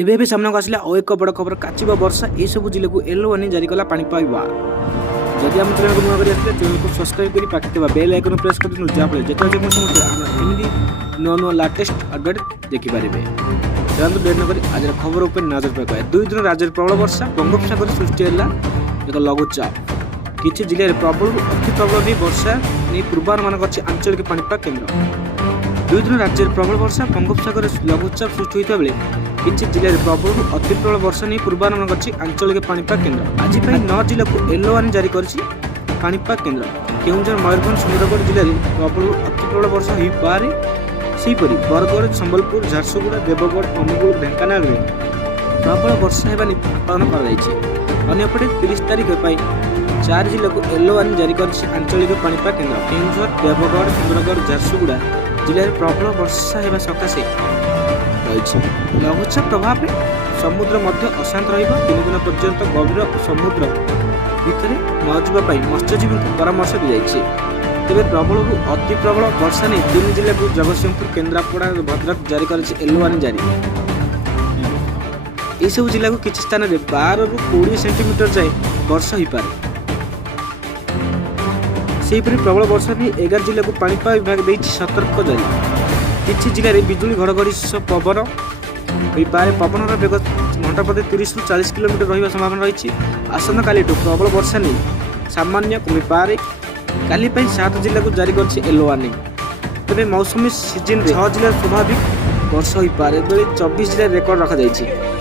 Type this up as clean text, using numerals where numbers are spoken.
ଏବେ ସାମ୍ନାକୁ ଆସିଲା ଆଉ ଏକ ବଡ଼ ଖବର କାଚିବ ବର୍ଷା ଏସବୁ ଜିଲ୍ଲାକୁ ୟେଲୋ ୱାର୍ଣ୍ଣିଂ ଜାରି କଲା ପାଣିପାଗ ବିଭାଗ। ଯଦି ଆମ ଚ୍ୟାନେଲକୁ ନୂଆ କରି ଆସିଲେ ଚ୍ୟାନେଲକୁ ସବସ୍କ୍ରାଇବ କରି ପାଖରେ ଥିବା ବେଲ୍ ଆଇକନ୍ ପ୍ରେସ୍ କରିଦିଅନ୍ତୁ, ଯାହାଫଳରେ ଯେତେବେଳେ ସମସ୍ତେ ଆପଣ ଏମିତି ନୂଆ ଲାଟେଷ୍ଟ ଅପଡେଟ୍ ଦେଖିପାରିବେ। ଚାଲନ୍ତୁ ଡେରି ନକରି ଆଜିର ଖବର ଉପରେ ନଜର ପକାଇବା। 2 ଦିନ ରାଜ୍ୟରେ ପ୍ରବଳ ବର୍ଷା, ବଙ୍ଗୋପସାଗରରେ ସୃଷ୍ଟି ହେଲା ଏକ ଲଘୁଚାପ। କିଛି ଜିଲ୍ଲାରେ ପ୍ରବଳରୁ ଅତି ପ୍ରବଳ ବର୍ଷା ନେଇ ପୂର୍ବାନୁମାନ କରିଛି ଆଞ୍ଚଳିକ ପାଣିପାଗ କେନ୍ଦ୍ର। 2 ଦିନ ରାଜ୍ୟରେ ପ୍ରବଳ ବର୍ଷା, ବଙ୍ଗୋପସାଗରରେ ଲଘୁଚାପ ସୃଷ୍ଟି ହୋଇଥିବା ବେଳେ କିଛି ଜିଲ୍ଲାରେ ପ୍ରବଳରୁ ଅତି ପ୍ରବଳ ବର୍ଷା ନେଇ ପୂର୍ବାନୁମାନ କରିଛି ଆଞ୍ଚଳିକ ପାଣିପାଗ କେନ୍ଦ୍ର। ଆଜି ପାଇଁ 9 ଜିଲ୍ଲାକୁ ୟେଲୋ ୱାର୍ଣ୍ଣିଂ ଜାରି କରିଛି ପାଣିପାଗ କେନ୍ଦ୍ର। କେଉଁଝର, ମୟୂରଭଞ୍ଜ, ସୁନ୍ଦରଗଡ଼ ଜିଲ୍ଲାରେ ପ୍ରବଳରୁ ଅତି ପ୍ରବଳ ବର୍ଷା ହୋଇପାରେ। ସେହିପରି ବରଗଡ଼, ସମ୍ବଲପୁର, ଝାରସୁଗୁଡ଼ା, ଦେବଗଡ଼, ଅନୁଗୁଳ, ଢେଙ୍କାନାଳରେ ପ୍ରବଳ ବର୍ଷା ହେବା ନେଇ ପାଳନ କରାଯାଇଛି। ଅନ୍ୟପଟେ 30 ତାରିଖ ପାଇଁ 4 ଜିଲ୍ଲାକୁ ୟେଲୋ ୱାର୍ଣ୍ଣିଂ ଜାରି କରିଛି ଆଞ୍ଚଳିକ ପାଣିପାଗ କେନ୍ଦ୍ର। କେଉଁଝର, ଦେବଗଡ଼, ସୁନ୍ଦରଗଡ଼, ଝାରସୁଗୁଡ଼ା ଜିଲ୍ଲାରେ ପ୍ରବଳ ବର୍ଷା ହେବା ସକାଶେ ରହିଛି। ଲଘୁଚାପ ପ୍ରଭାବରେ ସମୁଦ୍ର ମଧ୍ୟ ଅଶାନ୍ତ ରହିବ। 3 ଦିନ ପର୍ଯ୍ୟନ୍ତ ଗଭୀର ସମୁଦ୍ର ଭିତରେ ନ ଯିବା ପାଇଁ ମତ୍ସ୍ୟଜୀବୀଙ୍କୁ ପରାମର୍ଶ ଦିଆଯାଇଛି। ତେବେ ପ୍ରବଳରୁ ଅତି ପ୍ରବଳ ବର୍ଷା ନେଇ 3 ଜିଲ୍ଲାକୁ ଜଗତସିଂହପୁର, କେନ୍ଦ୍ରାପଡ଼ା, ଭଦ୍ରକ ଜାରି କରିଛି ୟେଲୋ ୱାର୍ଣ୍ଣିଂ ଜାରି। ଏହିସବୁ ଜିଲ୍ଲାକୁ କିଛି ସ୍ଥାନରେ 12ରୁ 20 ସେଣ୍ଟିମିଟର ଯାଏ ବର୍ଷା ହୋଇପାରେ। ସେହିପରି ପ୍ରବଳ ବର୍ଷା ନେଇ 11 ଜିଲ୍ଲାକୁ ପାଣିପାଗ ବିଭାଗ ଦେଇଛି ସତର୍କ ଜାରି। କିଛି ଜିଲ୍ଲାରେ ବିଜୁଳି ଘଡ଼ଘଡ଼ି ସହ ପବନ ହୋଇପାରେ। ପବନର ବେଗ ଘଣ୍ଟା ପ୍ରତି 30ରୁ 40 କିଲୋମିଟର ରହିବା ସମ୍ଭାବନା ରହିଛି। ଆସନ୍ତାକାଲିଠୁ ପ୍ରବଳ ବର୍ଷା ନେଇ ସାମାନ୍ୟ କମିପାରେ। କାଲି ପାଇଁ 7 ଜିଲ୍ଲାକୁ ଜାରି କରିଛି ୟେଲୋ ୱାର୍ଣ୍ଣିଂ। ତେବେ ମୌସୁମୀ ସିଜନରେ 6 ଜିଲ୍ଲାରେ ସ୍ୱାଭାବିକ ବର୍ଷା ହୋଇପାରେ ବେଳେ 24 ଜିଲ୍ଲାରେ ରେକର୍ଡ ରଖାଯାଇଛି।